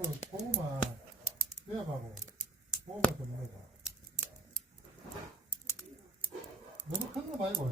그 고구마 대합하고 고구마 좀 먹어봐. 너무 큰 거 말고